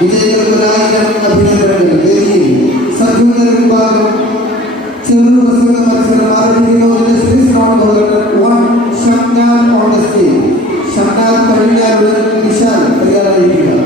വിജയികൾക്കൊരായിരം അഭിനന്ദനങ്ങൾ. വേദിയിൽ സംഘടന വിഭാഗം ചെറു പ്രസംഗ മത്സരം ആരംഭിക്കുന്നതിന് Swiss non governor 1 Shamnad on the stage. Shamnad കഴിഞ്ഞാലുടൻ വിശാൽ തയ്യാറായിരിക്കുക.